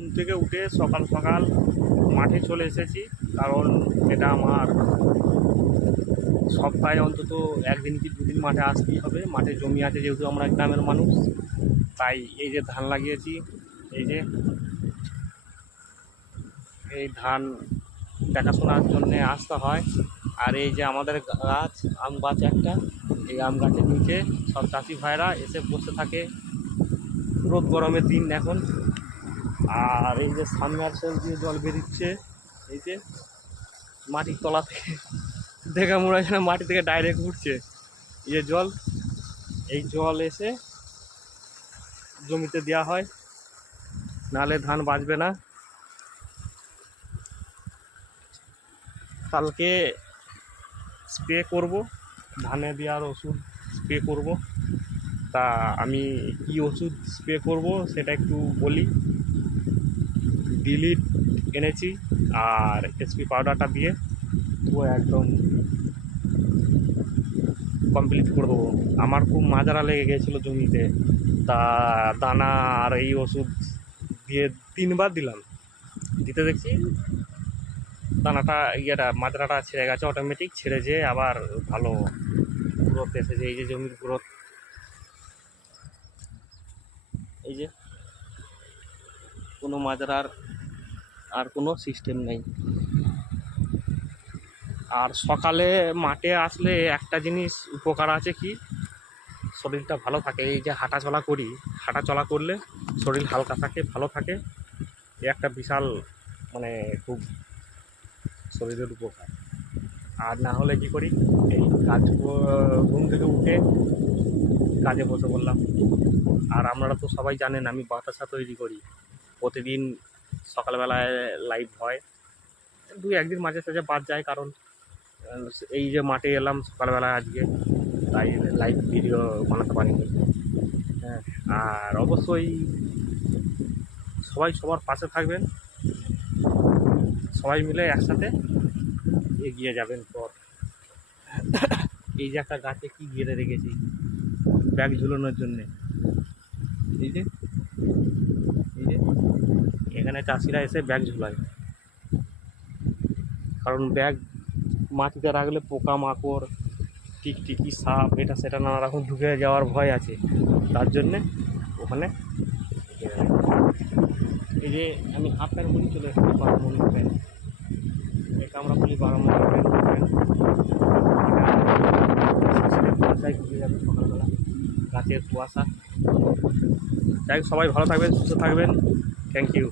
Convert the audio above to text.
ঘুম থেকে উঠে সকাল সকাল মাঠে চলে এসেছি, কারণ এটা আমার সপ্তাহে অন্তত একদিন কি দুদিন মাঠে আসতেই হবে। মাঠে জমি আছে, যেহেতু আমরা গ্রামের মানুষ, তাই এই যে ধান লাগিয়েছি, এই যে এই ধান দেখাশোনার জন্যে আসতে হয়। আর এই যে আমাদের গাছ, আম গাছ একটা, এই আম গাছের নিচে সব চাষি ভাইরা এসে বসে থাকে রোদ গরমের দিন এখন। আর এই যে সাবমার্সেল দিয়ে জল বেরিচ্ছে, এই যে মাটির তলা থেকে, দেখে মনে হয় যেন মাটি থেকে ডাইরেক্ট উঠছে এই যে জল। এই জল এসে জমিতে দেওয়া হয়, নাহলে ধান বাঁচবে না। কালকে স্প্রে করব, ধানে দেওয়ার ওষুধ স্প্রে করব। তা আমি কি ওষুধ স্প্রে করব সেটা একটু বলি। ডিলিট এনেছি আর এসপি পাউডারটা দিয়ে পুরো একদম কমপ্লিট করে দেবো। আমার খুব মাজরা লেগে গিয়েছিলো জমিতে, তা দানা আর এই ওষুধ দিয়ে 3বার দিলাম, দিতে দেখছি দানাটা মাজরাটা ছেড়ে গেছে, অটোমেটিক ছেড়ে যেয়ে আবার ভালো গ্রোথ এসেছে। এই যে জমির গ্রোথ, এই যে কোনো মাজরার আর কোনো সিস্টেম নেই। আর সকালে মাঠে আসলে একটা জিনিস উপকার আছে, কি শরীরটা ভালো থাকে। এই যে হাঁটাচলা করি, হাঁটাচলা করলে শরীর হালকা থাকে, ভালো থাকে। এ একটা বিশাল মানে খুব শরীরের উপকার। আর না হলে কি করি, এই ঘুম থেকে উঠে কাজে বসে পড়লাম। আর আপনারা তো সবাই জানেন আমি বাতাসা তৈরি করি, প্রতিদিন সকালবেলায় লাইভ হয়। দুই একদিন মাঝে সাঝে বাদ যায়, কারণ এই যে মাঠে এলাম সকালবেলায় আজকে, তাই লাইভ ভিডিও বানাতে পারিনি। হ্যাঁ, আর অবশ্যই সবাই সবার পাশে থাকবেন, সবাই মিলে একসাথে এগিয়ে যাবেন পথ। এই যে একটা গাছে কি ঘিরে রেখেছি ব্যাগ ঝুলানোর জন্যে, এই যে এই যে এখানে চাষিরা এসে ব্যাগ ঝুলায়, কারণ ব্যাগ মাটিতে রাখলে পোকামাকড়, টিকটিকি, সাপ, এটা সেটা নানা রকম ঢুকে যাওয়ার ভয় আছে, তার জন্যে ওখানে। এই যে আমি হাফ প্যান্ট বলি চলে এসেছি, 12 প্যান্ট, একে আমরা বলি 12 প্যান্ট। কুয়াশায় ঘুরে যাবে সকালবেলা, গাছের কুয়াশা। যাই হোক, সবাই ভালো থাকবেন, সুস্থ থাকবেন। Thank you.